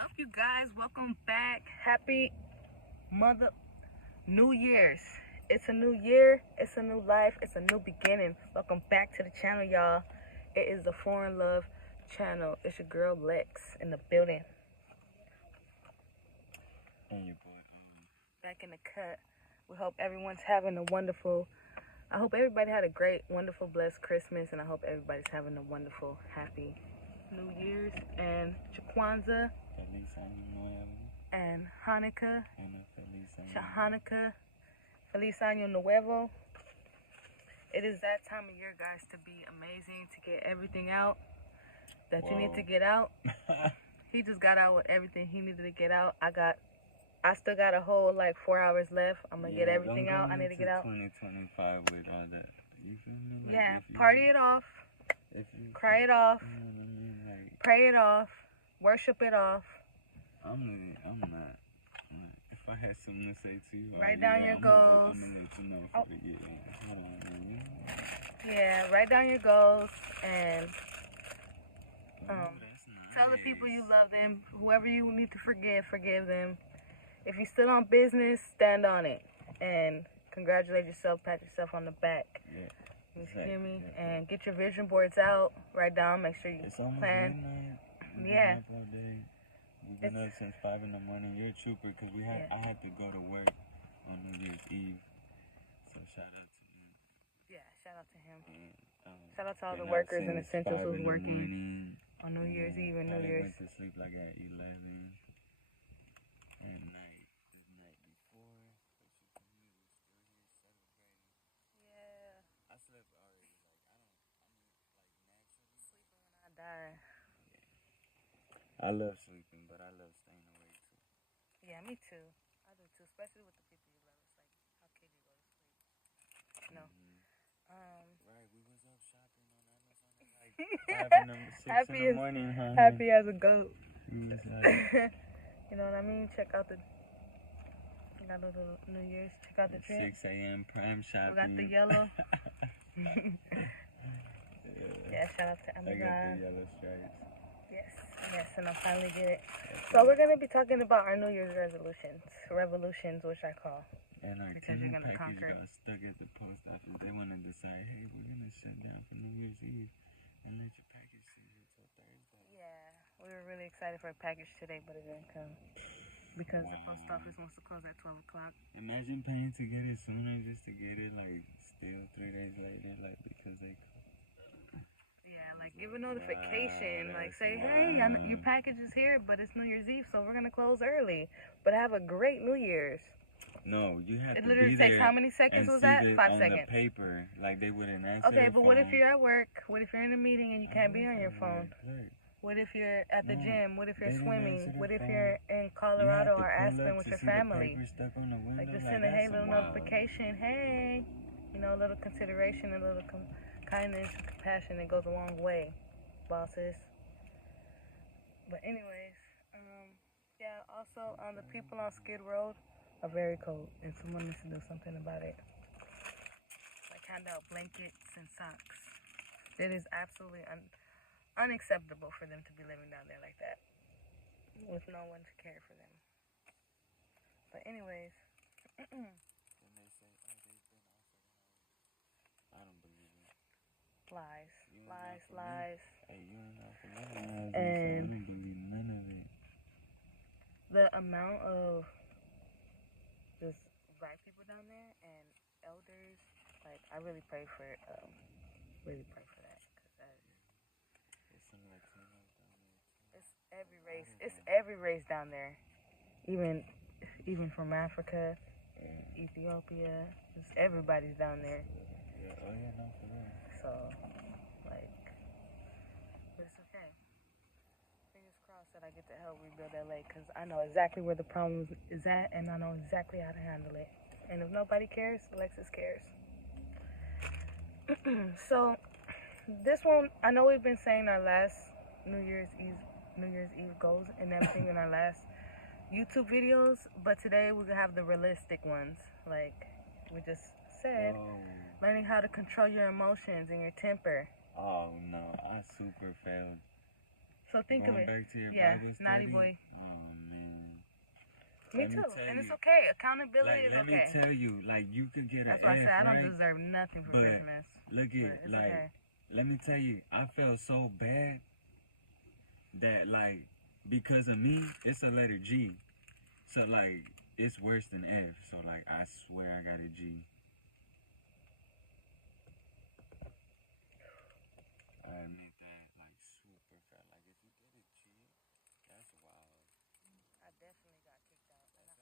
Up, you guys? Welcome back. Happy New Year's. It's a new year. It's a new life. It's a new beginning. Welcome back to the channel, y'all. It is the Foreign Love channel. It's your girl Lex in the building. And your boy, Back in the cut. We hope everyone's having a wonderful. I hope everybody had a great, wonderful, blessed Christmas, and I hope everybody's having a wonderful, happy New Year's and Kwanzaa Feliz Año Nuevo. and Hanukkah. And a Feliz Año. Hanukkah, Feliz Año Nuevo. It is that time of year, guys, to be amazing, to get everything out that you need to get out. He just got out with everything he needed to get out. I still got a whole like 4 hours left. I'm gonna get everything out. I need to get out. 2025 with all that. You feel me? Like, Yeah, party it off, cry it off, you know what I mean? Like, pray it off, worship it off. I'm not. If I had something to say to you, Write down your goals. I'm gonna let you know for the year. Hold on, man. Yeah, write down your goals and That's tell the nice. people you love them. Whoever you need to forgive them. If you're still on business, stand on it and congratulate yourself, pat yourself on the back. Yeah. You Exactly. hear me? Yeah. And get your vision boards out, write down, make sure you It's almost plan. midnight. We've been Yeah. up all day. We've been up since 5 in the morning. You're a trooper because I had to go to work on New Year's Eve. So shout out to him. Yeah, shout out to him. And, Shout out to all the been workers out and since essentials 5 who's in the working morning. on New Year's Eve and New Probably Year's. went to sleep like at 11 at night. The night before. But you feel me? We're still here celebrating. Yeah, I slept already. Naturally. sleeping when I die. I love sleeping, but I love staying awake too. Yeah, me too. I do too, especially with the people you love. It's like, how could you go to sleep? No. Right, we was up shopping on Amazon at like 6 in the morning, huh? Happy as a goat. We was like, You know what I mean? Check out the New Year's. Check out the trend. 6 a.m. prime shopping. We got the yellow. Yeah, shout out to I Amazon. got the yellow stripes. Yes, and I'll finally get it. So we're gonna be talking about our New Year's revolutions, which I call. And our Because you're tenant gonna package conquer. got stuck at the post office. They want to decide, hey, we're gonna shut down for New Year's Eve and let your package sit here till Thursday. Yeah, we were really excited for a package today, but it didn't come because the post office wants to close at 12 o'clock. Imagine paying to get it sooner just to get it like still 3 days later, like because they. Yeah, like give a notification, like that's say, hey, I know your package is here, but it's New Year's Eve, so we're gonna close early. But have a great New Year's. No, you have It to literally be takes there how many seconds and was see that? it 5 on seconds. the paper, like they wouldn't answer. Okay, the but what if phone. you're at work? What if you're in a meeting and you can't be on your phone? Right. What if you're at the No, gym? What if you're they didn't swimming? answer the What if phone. you're in You have Colorado to or pull Aspen up with to your see the family? paper stuck on the window. Like just like, send a hey that's little wild. notification, hey, you know, a little consideration, a little kindness, compassion. It goes a long way, bosses. But anyways, yeah. Also, the people on Skid Road are very cold, and someone needs to do something about it. Like hand out blankets and socks. It is absolutely unacceptable for them to be living down there like that, with no one to care for them. But anyways. And they say, oh, they've been offered housing. I don't believe it. Lies. You ain't Lies, offered me. lies. Hey, you ain't offered me housing, so I And don't believe none of it. the amount of just black people down there and elders, like I really pray for that. Cause that There's some Latinos down there too. it's every race. It's every race down there, even from Africa, Ethiopia. Just everybody's down there. Yeah, oh yeah, no, for real. So, like, but it's okay. Fingers crossed that I get to help rebuild LA, because I know exactly where the problem is at, and I know exactly how to handle it. And if nobody cares, Alexis cares. So, this one, I know we've been saying our last New Year's Eve goals and everything in our last YouTube videos, but today we're gonna have the realistic ones, like we just said. Learning how to control your emotions and your temper. Oh no, I super failed So think of Going it. back to your Yeah, Bible study. naughty boy. Oh man. Me Let too. tell And it's you, okay. Accountability Like, is let okay. me tell you, like, you could get That's an why I F, said I don't right? deserve nothing for But Christmas. look But at, it's like, okay. let me tell you, I felt so bad that, like, because of me, it's a letter G. So, like, it's worse than F. So, like, I swear I got a G. I admit that, like, super fat. Like, if you get a G, that's wild. I definitely got kicked out. That's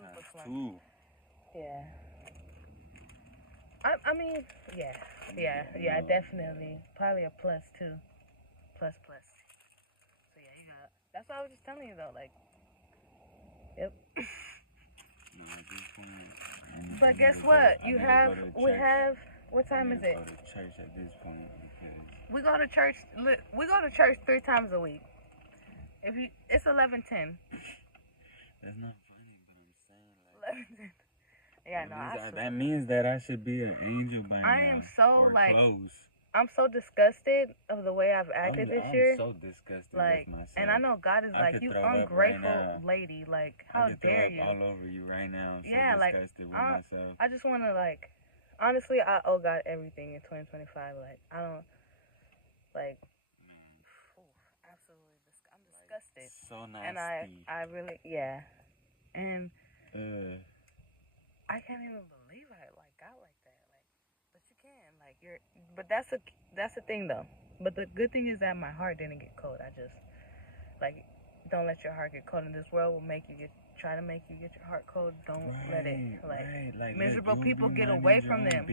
like Valentine's too. Yeah. I mean, yeah, definitely. Probably a plus too. Plus. So yeah, you got. That's what I was just telling you though. Like, yep. No, at this point, But guess what? We have. What time is it? Go to church at this point because We go to church. We go to church 3 times a week. It's 11:10. that's not funny, but I'm saying like. 11:10. Yeah, no. That means that I should be an angel by now. I am so or like. Close. I'm so disgusted of the way I've acted this year. I'm so disgusted like, with myself. And I know God is like, you ungrateful lady. Like, how dare you? I could throw up all over you right now. I'm yeah, so disgusted with myself. I just want to, like, honestly, I owe God everything in 2025. Like, I don't, like, absolutely, I'm disgusted. Like, so nasty. And I really, yeah. And I can't even believe I, like, got like that. Like, but you can. Like, but that's the thing, though. But the good thing is that my heart didn't get cold. I just, like, don't let your heart get cold. And this world will try to make you get your heart cold. Don't let it. Like miserable people, get away from them.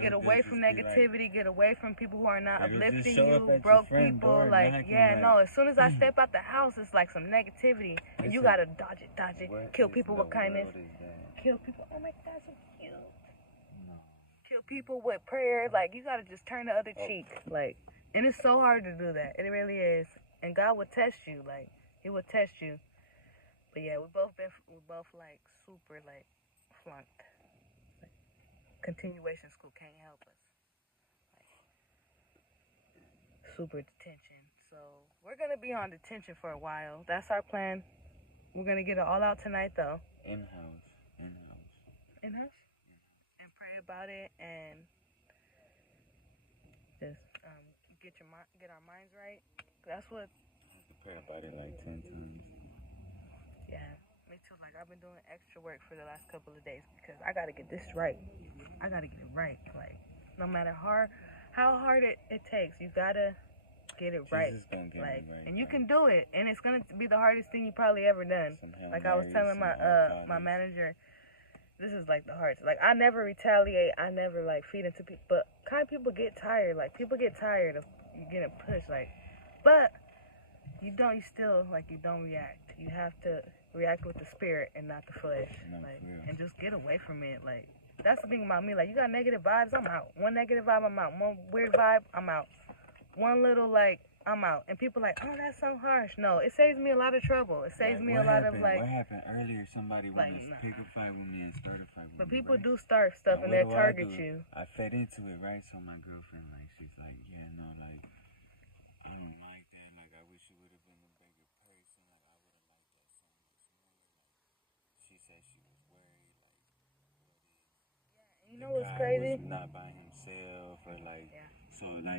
Get away from negativity. Get away from people who are not uplifting you. Broke people. Like, yeah, no. As soon as I step out the house, it's like some negativity. And you gotta dodge it. Kill people with kindness. Kill people. Oh my God, so cute. Kill people with prayer. Like, you gotta just turn the other cheek. Like, and it's so hard to do that. It really is. And God will test you. Like, He will test you. But yeah, we both like super like flunked. Like, continuation school can't help us. Like, super detention. So we're gonna be on detention for a while. That's our plan. We're gonna get it all out tonight, though. In-house. And pray about it and just get our minds right. That's what. I have to pray about it like 10 times. Yeah, me too. Like, I've been doing extra work for the last couple of days because I gotta get this right. I gotta get it right. Like, no matter how hard it takes, you gotta get it right. Gonna get like, right, and you can do it. And it's gonna be the hardest thing you probably ever done. Like I was telling my manager, this is like the hardest. Like, I never retaliate. I never like feed into people. But kind people get tired. Like, people get tired of you getting pushed. Like, but you still like, you don't react. You have to react with the spirit and not the flesh. Like, and just get away from it. Like, that's the thing about me. Like, you got negative vibes, I'm out. One negative vibe, I'm out. One weird vibe, I'm out. One little, like, I'm out. And people like, oh, that's so harsh. No, it saves me a lot of trouble. It saves me a lot of, like... What happened earlier? Somebody wanted to pick a fight with me and start a fight with me. But people do start stuff and they target you. I fed into it, right? So my girlfriend, like, she's like, yeah, no, like, I don't like that. Like, I wish it would have been a bigger person. Like, I would have liked that so much more. Like, she said she was worried, like, you know what's crazy? Was not by himself, or like, so now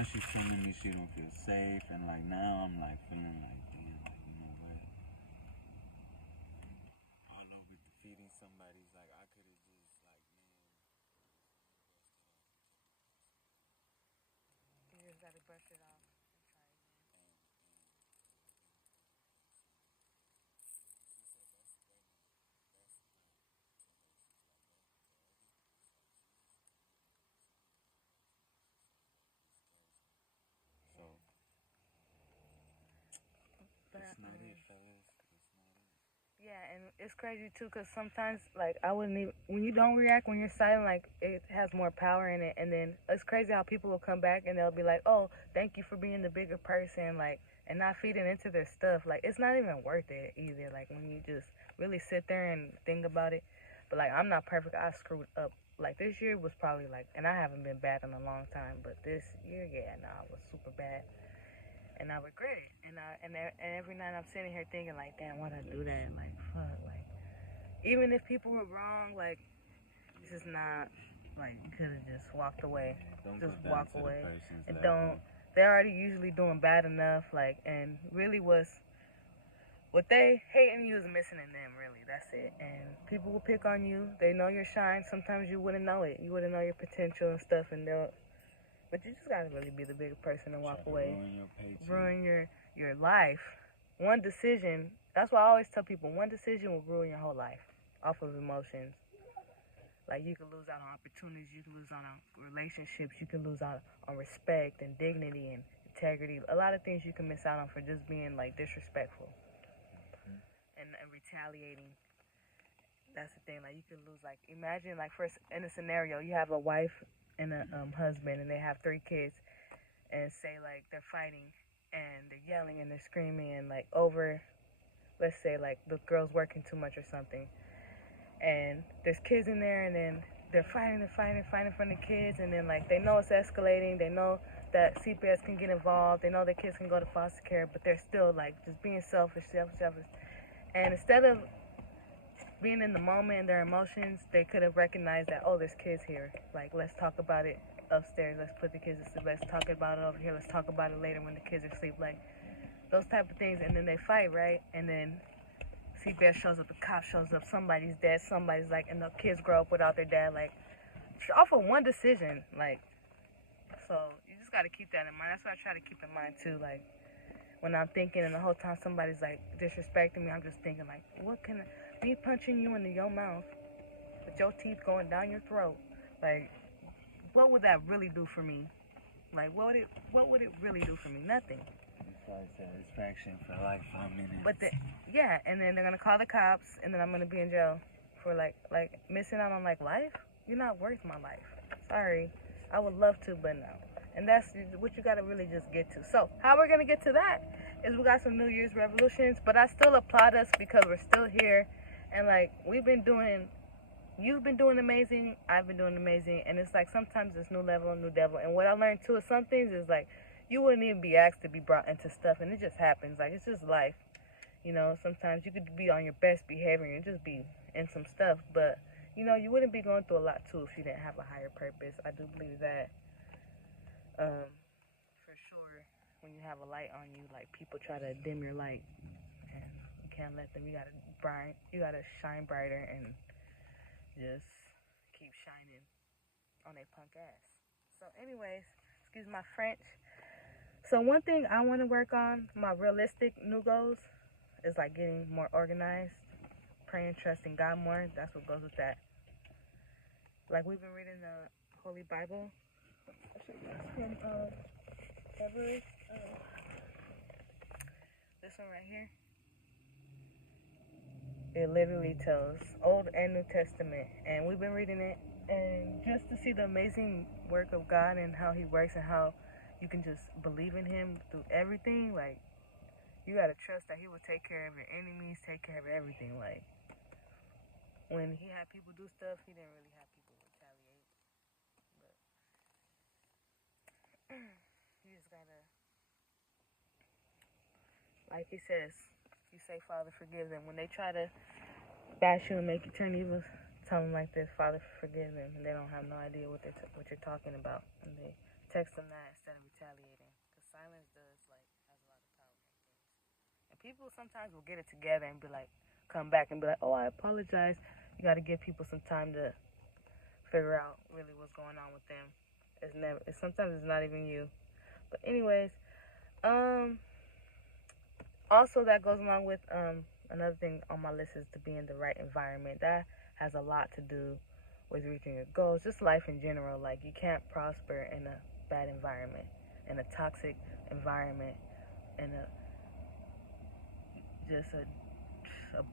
she's telling me she don't feel safe, and like now I'm like feeling like, damn, like, you know what? All over defeating somebody's like, I could have just like, you just gotta brush it off. It's not it, fellas. It's not it. Yeah, and it's crazy too, because sometimes, like, I wouldn't even, when you don't react, when you're silent, like, it has more power in it. And then it's crazy how people will come back and they'll be like, oh, thank you for being the bigger person, like, and not feeding into their stuff. Like, it's not even worth it either, like, when you just really sit there and think about it. But, like, I'm not perfect. I screwed up. Like, this year was probably, like, and I haven't been bad in a long time, but this year, yeah, I was super bad. and I regret it. And every night I'm sitting here thinking like, damn, why'd I do that? Like, fuck, like, even if people were wrong, like, it's just not, like, you could have just walked away. Don't Just go down walk to away. the person's And level. don't, they're already usually doing bad enough, like, and really what they hate in you is missing in them, really. That's it. And people will pick on you. They know your shine. Sometimes you wouldn't know it. You wouldn't know your potential and stuff, and but you just gotta really be the bigger person and walk away. Ruin your paycheck. Ruin your life. One decision. That's why I always tell people, one decision will ruin your whole life off of emotions. Like, you can lose out on opportunities, you can lose out on relationships, you can lose out on respect and dignity and integrity. A lot of things you can miss out on for just being, like, disrespectful and retaliating. That's the thing. Like, you can lose, like, imagine, like, first, in a scenario, you have a wife and a husband, and they have 3 kids, and say, like, they're fighting, and they're yelling and they're screaming, and, like, over, let's say, like, the girl's working too much or something, and there's kids in there, and then they're fighting for the kids, and then, like, they know it's escalating, they know that CPS can get involved, they know the kids can go to foster care, but they're still, like, just being selfish, and instead of being in the moment and their emotions, they could have recognized that, oh, there's kids here, like, let's talk about it upstairs, let's put the kids to sleep, let's talk about it over here, let's talk about it later when the kids are asleep, like, those type of things, and then they fight, right, and then CPS shows up, the cop shows up, somebody's dead, somebody's like, and the kids grow up without their dad, like, off of one decision, like, so you just got to keep that in mind. That's what I try to keep in mind too, like, when I'm thinking and the whole time somebody's like disrespecting me, I'm just thinking like, what can me punching you into your mouth with your teeth going down your throat, like, what would that really do for me? Like, what would it really do for me? Nothing. Satisfaction for like 5 minutes. But yeah, and then they're gonna call the cops, and then I'm gonna be in jail for like missing out on like life. You're not worth my life. Sorry, I would love to, but no. And that's what you gotta really just get to. So how we're gonna get to that is we got some New Year's resolutions, but I still applaud us because we're still here, and like you've been doing amazing, I've been doing amazing, and it's like sometimes it's new level, new devil. And what I learned too is some things is like, you wouldn't even be asked to be brought into stuff, and it just happens. Like, it's just life. You know, sometimes you could be on your best behavior and just be in some stuff, but, you know, you wouldn't be going through a lot, too, if you didn't have a higher purpose. I do believe that, for sure, when you have a light on you, like, people try to dim your light, and you can't let them. You gotta shine brighter and just keep shining on their punk ass. So, anyways, excuse my French. So one thing I want to work on, my realistic new goals, is like getting more organized, praying, trusting God more. That's what goes with that. Like, we've been reading the Holy Bible. From February. This one right here. It literally tells Old and New Testament, and we've been reading it, and just to see the amazing work of God and how He works and how you can just believe in Him through everything. Like, you gotta trust that He will take care of your enemies, take care of everything. Like, when He had people do stuff, He didn't really have people retaliate. But you just gotta, like He says, you say, Father, forgive them. When they try to bash you and make you turn evil, tell them like this, Father, forgive them. And they don't have no idea what you're talking about. And they text them that instead of retaliating, because silence has a lot of power in things. And people sometimes will get it together and be like, come back and be like, oh, I apologize. You got to give people some time to figure out really what's going on with them. Sometimes it's not even you. But anyways, also that goes along with another thing on my list is to be in the right environment. That has a lot to do with reaching your goals, just life in general. Like, you can't prosper in a bad environment, in a toxic environment, in a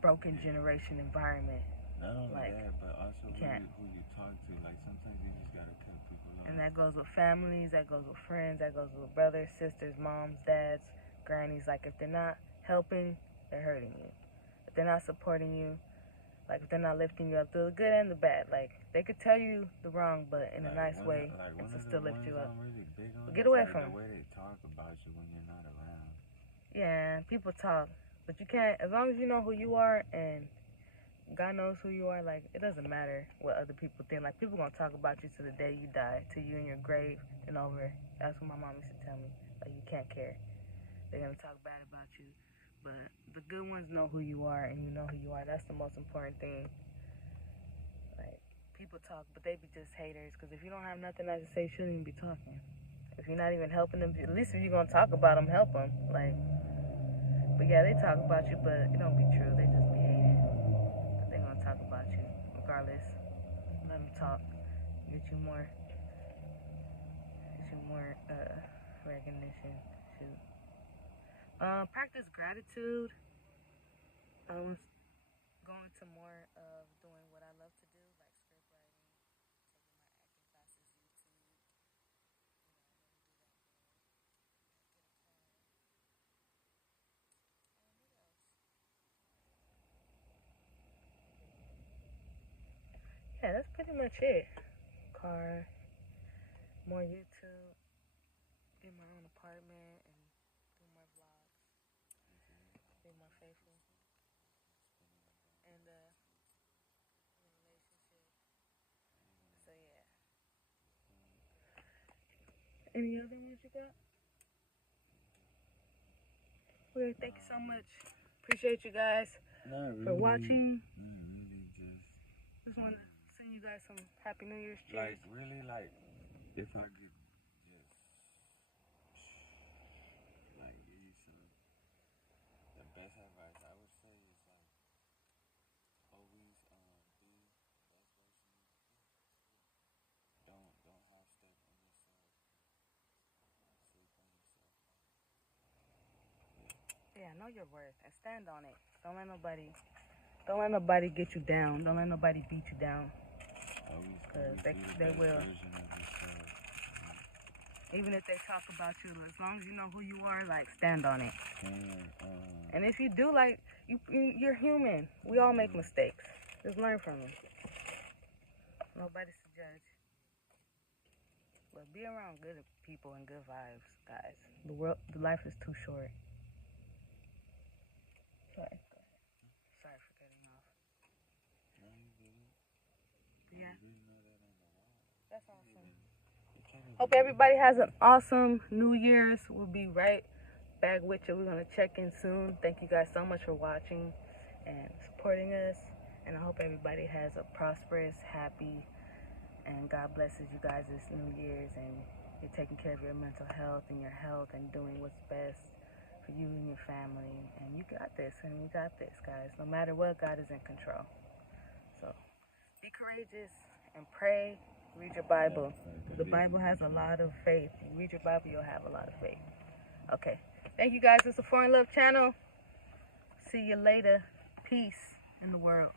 broken generation environment. Not only like, that, but also who you talk to. Like, sometimes you just gotta cut people off. And that goes with families, that goes with friends, that goes with brothers, sisters, moms, dads, grannies. Like, if they're not helping, they're hurting you. If they're not supporting you, like, if they're not lifting you up through the good and the bad, like, they could tell you the wrong, but in a nice way, to still lift you up. I'm really big on Get away like from the way they talk about you when you're not around. Yeah, people talk, but you can't, as long as you know who you are and God knows who you are, like, it doesn't matter what other people think. Like, people gonna talk about you to the day you die, to you in your grave and over. That's what my mom used to tell me. Like, you can't care. They're gonna talk bad about you. But the good ones know who you are and you know who you are. That's the most important thing. Like, people talk, but they be just haters. Because if you don't have nothing nice to say, you shouldn't even be talking. If you're not even helping them, at least if you're gonna talk about them, help them. Like, but yeah, they talk about you, but it don't be true. They just be hating. But they gonna talk about you regardless. Let them talk. Get you more recognition. Shoot. Practice gratitude. I was going to more of doing what I love to do, like script writing, taking my acting classes, YouTube. Yeah, that's pretty much it. Car, more YouTube, get my own apartment, and do more vlogs, be more faithful, and relationship. So yeah. Any other ones you got? Okay, thank you so much. Appreciate you guys for watching. Just want to send you guys some Happy New Year's cheers. Like, really, like, if I could just, like, give you some, the best advice I would say is, like, always, be the best version of you. Don't half step on yourself, sleep on yourself. Yeah, know your worth and stand on it. Don't let nobody get you down. Don't let nobody beat you down. Always They will. Version of yourself. Even if they talk about you, as long as you know who you are, like, stand on it. And if you do, like, you're human. We all make mistakes. Just learn from them. Nobody's to judge. But be around good people and good vibes, guys. The life is too short. Sorry. Sorry for cutting off. No, you didn't. Yeah. You didn't know that on the wall. That's awesome. Hope everybody has an awesome New Year's. We'll be right back with you. We're going to check in soon. Thank you guys so much for watching and supporting us. And I hope everybody has a prosperous, happy, and God blesses you guys this New Year's. And you're taking care of your mental health and your health and doing what's best for you and your family. And you got this, and we got this, guys. No matter what, God is in control. So be courageous and pray. Read your Bible. The Bible has a lot of faith. You read your Bible, you'll have a lot of faith. Okay. Thank you guys. It's the Foreign Love channel. See you later. Peace in the world.